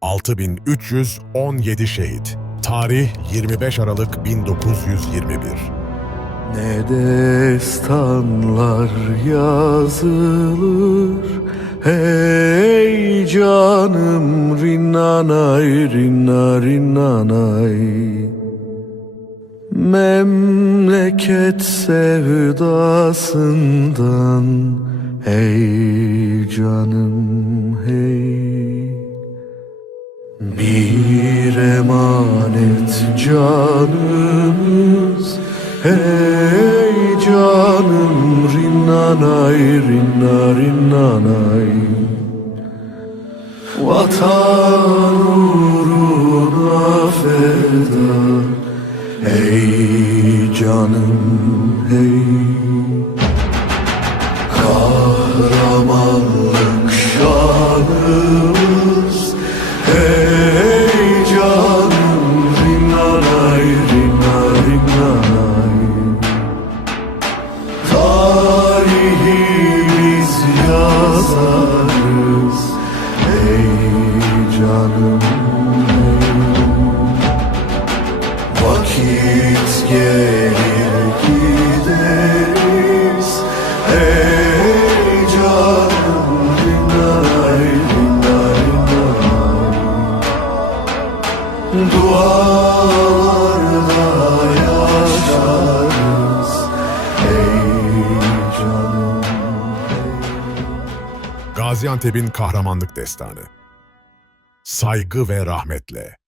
6317 şehit. Tarih 25 Aralık 1921. Ne destanlar yazılır Hey canım rinnanay rinna rinnanay Memleket sevdasından Hey canım hey bir emanet canımız. Hey canım rinnanay rinna rinnanay. Vatan uğruna feda. Hey canım hey canım. Vakit gelir gideriz Hey canım Rinnanay rinna rinnanay Dualarda Gaziantep'in kahramanlık destanı. Saygı ve rahmetle.